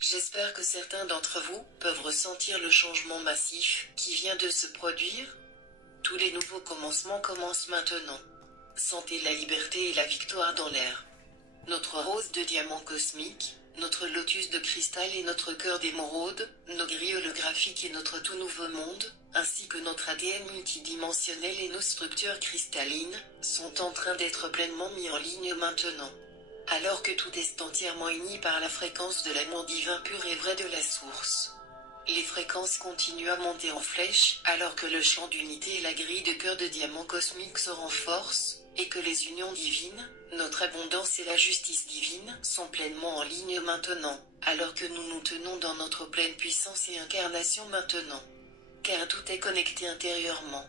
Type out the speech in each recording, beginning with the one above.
J'espère que certains d'entre vous peuvent ressentir le changement massif qui vient de se produire. Tous les nouveaux commencements commencent maintenant. Sentez la liberté et la victoire dans l'air. Notre rose de diamant cosmique, notre lotus de cristal et notre cœur d'émeraude, nos grilles holographiques et notre tout nouveau monde, ainsi que notre ADN multidimensionnel et nos structures cristallines, sont en train d'être pleinement mis en ligne maintenant. Alors que tout est entièrement uni par la fréquence de l'amour divin pur et vrai de la source. Les fréquences continuent à monter en flèche, alors que le champ d'unité et la grille de cœur de diamant cosmique se renforcent, et que les unions divines, notre abondance et la justice divine sont pleinement en ligne maintenant, alors que nous nous tenons dans notre pleine puissance et incarnation maintenant. Car tout est connecté intérieurement.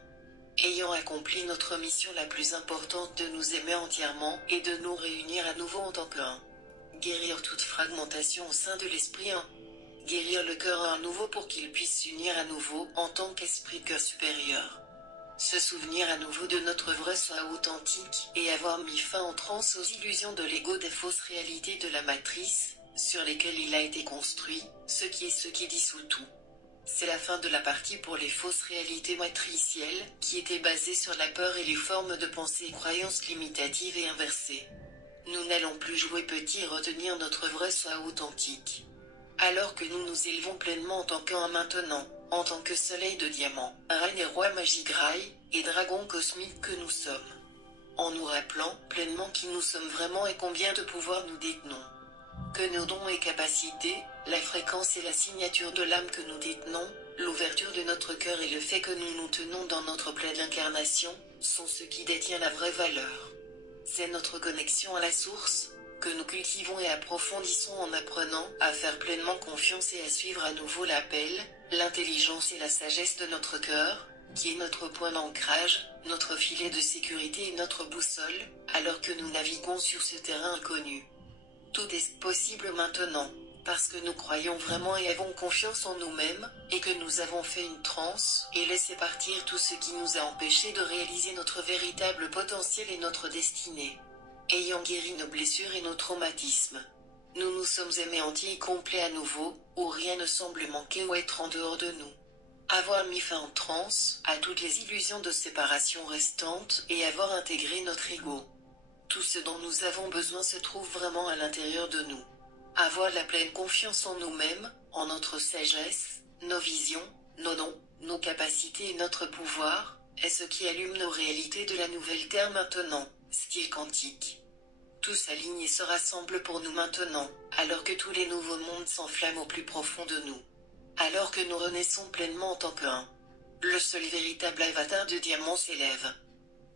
Ayant accompli notre mission la plus importante de nous aimer entièrement et de nous réunir à nouveau en tant qu'un. Guérir toute fragmentation au sein de l'esprit 1. Guérir le cœur à nouveau pour qu'il puisse s'unir à nouveau en tant qu'esprit cœur supérieur. Se souvenir à nouveau de notre vrai soi authentique et avoir mis fin en transe aux illusions de l'ego des fausses réalités de la matrice, sur lesquelles il a été construit, ce qui dissout tout. C'est la fin de la partie pour les fausses réalités matricielles, qui étaient basées sur la peur et les formes de pensée et croyances limitatives et inversées. Nous n'allons plus jouer petit et retenir notre vrai soi authentique. Alors que nous nous élevons pleinement en tant qu'un maintenant, en tant que soleil de diamant, reine et roi Magigrail, et dragon cosmique que nous sommes. En nous rappelant pleinement qui nous sommes vraiment et combien de pouvoir nous détenons. Que nos dons et capacités, la fréquence et la signature de l'âme que nous détenons, l'ouverture de notre cœur et le fait que nous nous tenons dans notre pleine incarnation, sont ce qui détient la vraie valeur. C'est notre connexion à la source, que nous cultivons et approfondissons en apprenant à faire pleinement confiance et à suivre à nouveau l'appel, l'intelligence et la sagesse de notre cœur, qui est notre point d'ancrage, notre filet de sécurité et notre boussole, alors que nous naviguons sur ce terrain inconnu. Tout est possible maintenant, parce que nous croyons vraiment et avons confiance en nous-mêmes, et que nous avons fait une transe, et laissé partir tout ce qui nous a empêchés de réaliser notre véritable potentiel et notre destinée. Ayant guéri nos blessures et nos traumatismes. Nous nous sommes aimés entiers et complets à nouveau, où rien ne semble manquer ou être en dehors de nous. Avoir mis fin en transe, à toutes les illusions de séparation restantes, et avoir intégré notre ego. Tout ce dont nous avons besoin se trouve vraiment à l'intérieur de nous. Avoir la pleine confiance en nous-mêmes, en notre sagesse, nos visions, nos dons, nos capacités et notre pouvoir, est ce qui allume nos réalités de la nouvelle Terre maintenant, style quantique. Tout s'aligne et se rassemble pour nous maintenant, alors que tous les nouveaux mondes s'enflamment au plus profond de nous. Alors que nous renaissons pleinement en tant qu'un. Le seul véritable avatar de diamant s'élève.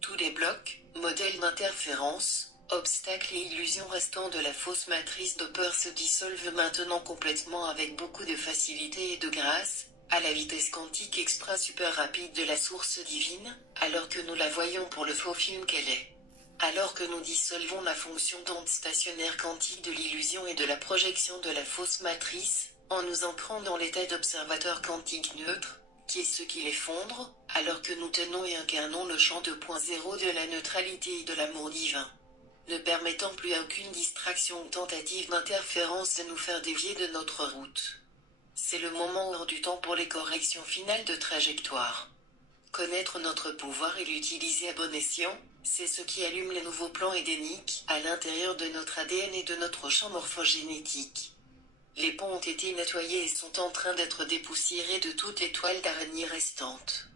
Tous les blocs, modèles d'interférence, obstacles et illusions restant de la fausse matrice de peur se dissolvent maintenant complètement avec beaucoup de facilité et de grâce, à la vitesse quantique extra super rapide de la source divine, alors que nous la voyons pour le faux film qu'elle est. Alors que nous dissolvons la fonction d'onde stationnaire quantique de l'illusion et de la projection de la fausse matrice, en nous entrant dans l'état d'observateur quantique neutre, qui est ce qui l'effondre, alors que nous tenons et incarnons le champ 2.0 de la neutralité et de l'amour divin. Ne permettant plus à aucune distraction ou tentative d'interférence de nous faire dévier de notre route. C'est le moment hors du temps pour les corrections finales de trajectoire. Connaître notre pouvoir et l'utiliser à bon escient, c'est ce qui allume les nouveaux plans édéniques à l'intérieur de notre ADN et de notre champ morphogénétique. Les ponts ont été nettoyés et sont en train d'être dépoussiérés de toute étoile d'araignée restante.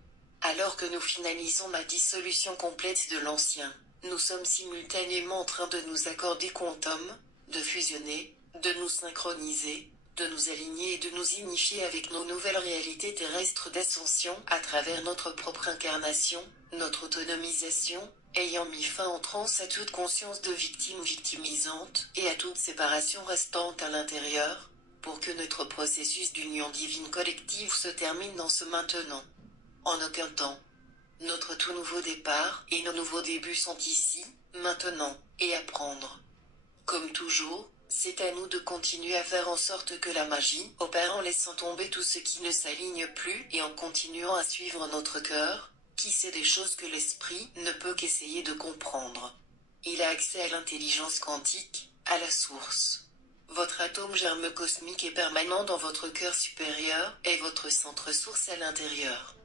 Alors que nous finalisons la dissolution complète de l'ancien, nous sommes simultanément en train de nous accorder quantum, de fusionner, de nous synchroniser, de nous aligner et de nous unifier avec nos nouvelles réalités terrestres d'ascension à travers notre propre incarnation, notre autonomisation, ayant mis fin en transe à toute conscience de victime victimisante et à toute séparation restante à l'intérieur, pour que notre processus d'union divine collective se termine dans ce maintenant. En aucun temps. Notre tout nouveau départ et nos nouveaux débuts sont ici, maintenant, et à prendre. Comme toujours, c'est à nous de continuer à faire en sorte que la magie opère en laissant tomber tout ce qui ne s'aligne plus et en continuant à suivre notre cœur, qui sait des choses que l'esprit ne peut qu'essayer de comprendre. Il a accès à l'intelligence quantique, à la source. Votre atome germe cosmique est permanent dans votre cœur supérieur, est votre centre source à l'intérieur.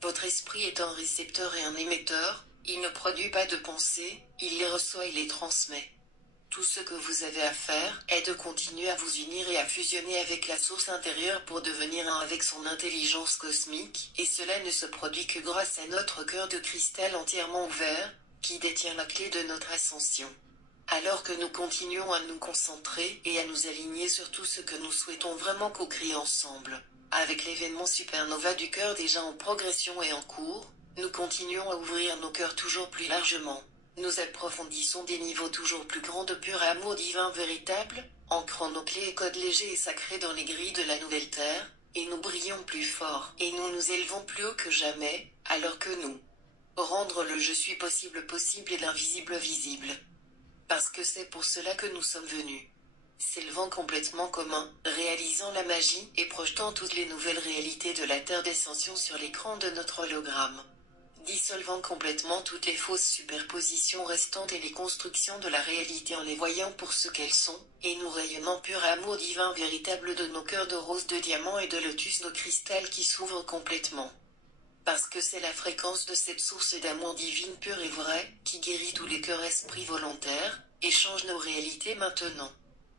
Votre esprit est un récepteur et un émetteur, il ne produit pas de pensées, il les reçoit et les transmet. Tout ce que vous avez à faire est de continuer à vous unir et à fusionner avec la source intérieure pour devenir un avec son intelligence cosmique, et cela ne se produit que grâce à notre cœur de cristal entièrement ouvert, qui détient la clé de notre ascension. Alors que nous continuons à nous concentrer et à nous aligner sur tout ce que nous souhaitons vraiment co-créer ensemble, avec l'événement supernova du cœur déjà en progression et en cours, nous continuons à ouvrir nos cœurs toujours plus largement. Nous approfondissons des niveaux toujours plus grands de pur amour divin véritable, ancrant nos clés et codes légers et sacrés dans les grilles de la nouvelle terre, et nous brillons plus fort, et nous nous élevons plus haut que jamais, alors que nous rendre le je suis possible possible et l'invisible visible. Parce que c'est pour cela que nous sommes venus. S'élevant complètement commun, réalisant la magie et projetant toutes les nouvelles réalités de la Terre d'ascension sur l'écran de notre hologramme. Dissolvant complètement toutes les fausses superpositions restantes et les constructions de la réalité en les voyant pour ce qu'elles sont, et nous rayonnant pur amour divin véritable de nos cœurs de rose de diamant et de lotus de cristal qui s'ouvrent complètement. Parce que c'est la fréquence de cette source d'amour divine pure et vraie, qui guérit tous les cœurs esprits volontaires, et change nos réalités maintenant.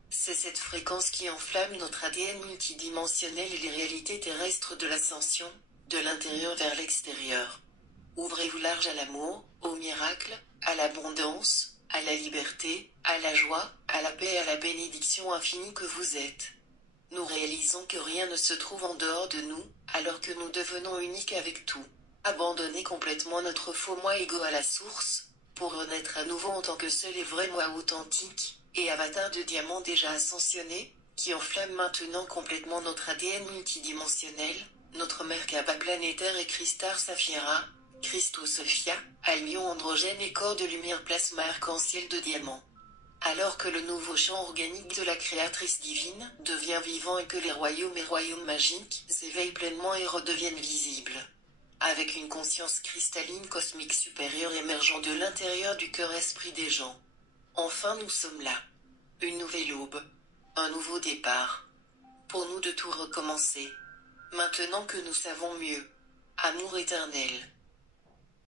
C'est cette fréquence qui enflamme notre ADN multidimensionnel et les réalités terrestres de l'ascension, de l'intérieur vers l'extérieur. Ouvrez-vous large à l'amour, au miracle, à l'abondance, à la liberté, à la joie, à la paix et à la bénédiction infinie que vous êtes. Nous réalisons que rien ne se trouve en dehors de nous, alors que nous devenons uniques avec tout. Abandonnez complètement notre faux moi égo à la source, pour renaître à nouveau en tant que seul et vrai moi authentique, et avatar de diamant déjà ascensionné, qui enflamme maintenant complètement notre ADN multidimensionnel, notre Merkaba planétaire et Cristar Saphira, Christo Sophia, allions androgène et corps de lumière plasma arc-en-ciel de diamant. Alors que le nouveau champ organique de la créatrice divine devient vivant et que les royaumes et royaumes magiques s'éveillent pleinement et redeviennent visibles. Avec une conscience cristalline cosmique supérieure émergeant de l'intérieur du cœur-esprit des gens. Enfin nous sommes là. Une nouvelle aube. Un nouveau départ. Pour nous de tout recommencer. Maintenant que nous savons mieux. Amour éternel.